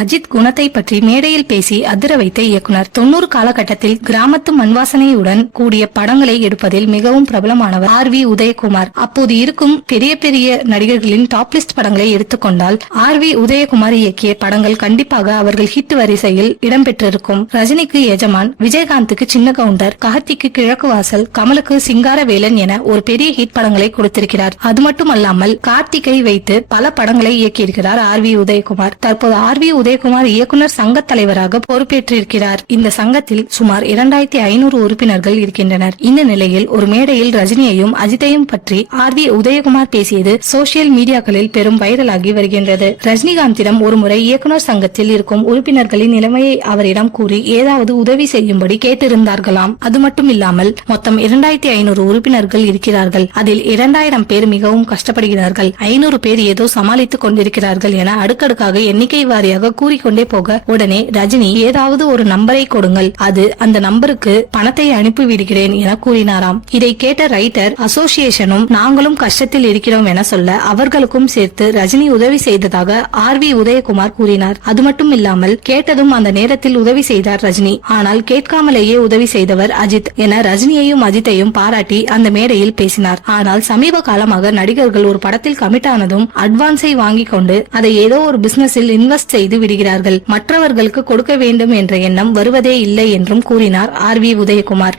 அஜித் குணத்தை பற்றி மேடையில் பேசி அதிர வைத்த இயக்குனர். 90 காலகட்டத்தில் கிராமத்து மண்வாசனையுடன் கூடிய படங்களை எடுப்பதில் மிகவும் பிரபலமானவர் ஆர்.வி. உதயகுமார். அப்போது இருக்கும் பெரிய பெரிய நடிகர்களின் டாப் லிஸ்ட் படங்களை எடுத்துக்கொண்டால் ஆர்.வி. உதயகுமார் இயக்கிய படங்கள் கண்டிப்பாக அவர்கள் ஹிட் வரிசையில் இடம்பெற்றிருக்கும். ரஜினிக்கு எஜமான், விஜயகாந்துக்கு சின்ன கவுண்டர், கார்த்திக்கு கிழக்கு வாசல், கமலுக்கு சிங்காரவேலன் என ஒரு பெரிய ஹிட் படங்களை கொடுத்திருக்கிறார். அது மட்டுமல்லாமல் கார்த்திகை வைத்து பல படங்களை இயக்கியிருக்கிறார் ஆர்.வி. உதயகுமார். தற்போது ஆர்.வி. உதயகுமார் இயக்குனர் சங்க தலைவராக பொறுப்பேற்றிருக்கிறார். இந்த சங்கத்தில் சுமார் 2500 உறுப்பினர்கள் இருக்கின்றனர். இந்த நிலையில் ஒரு மேடையில் ரஜினியையும் அஜித்தையும் பற்றி ஆர்.வி. உதயகுமார் பேசியது சோசியல் மீடியாக்களில் பெரும் வைரலாகி வருகின்றது. ரஜினிகாந்திடம் ஒருமுறை இயக்குனர் சங்கத்தில் இருக்கும் உறுப்பினர்களின் நிலைமையை அவரிடம் கூறி ஏதாவது உதவி செய்யும்படி கேட்டிருந்தார்களாம். அது மட்டும் இல்லாமல் மொத்தம் 2500 உறுப்பினர்கள் இருக்கிறார்கள். அதில் 2000 பேர் மிகவும் கஷ்டப்படுகிறார்கள், 500 பேர் ஏதோ சமாளித்துக் கொண்டிருக்கிறார்கள் என அடுக்கடுக்காக எண்ணிக்கை வாரியாக கூறிக்கொண்டே போக உடனே ரஜினி ஏதாவது ஒரு நம்பரை கொடுங்கள், அது அந்த நம்பருக்கு பணத்தை அனுப்பிவிடுகிறேன் என கூறினாராம். இதை கேட்ட ரைட்டர் அசோசியேஷனும் நாங்களும் கஷ்டத்தில் இருக்கிறோம் என சொல்ல அவர்களுக்கும் சேர்த்து ரஜினி உதவி செய்ததாக ஆர்.வி. உதயகுமார் கூறினார். அது மட்டும் இல்லாமல் கேட்டதும் அந்த நேரத்தில் உதவி செய்தார் ரஜினி. ஆனால் கேட்காமலேயே உதவி செய்தவர் அஜித் என ரஜினியையும் அஜித்தையும் பாராட்டி அந்த மேடையில் பேசினார். ஆனால் சமீப காலமாக நடிகர்கள் ஒரு படத்தில் கமிட் ஆனதும் அட்வான்ஸை வாங்கிக் கொண்டு அதை ஏதோ ஒரு பிசினஸில் இன்வெஸ்ட் செய்து விடுகிறார்கள். மற்றவர்களுக்கு கொடுக்க வேண்டும் என்ற எண்ணம் வருவதே இல்லை என்றும் கூறினார் ஆர்.வி. உதயகுமார்.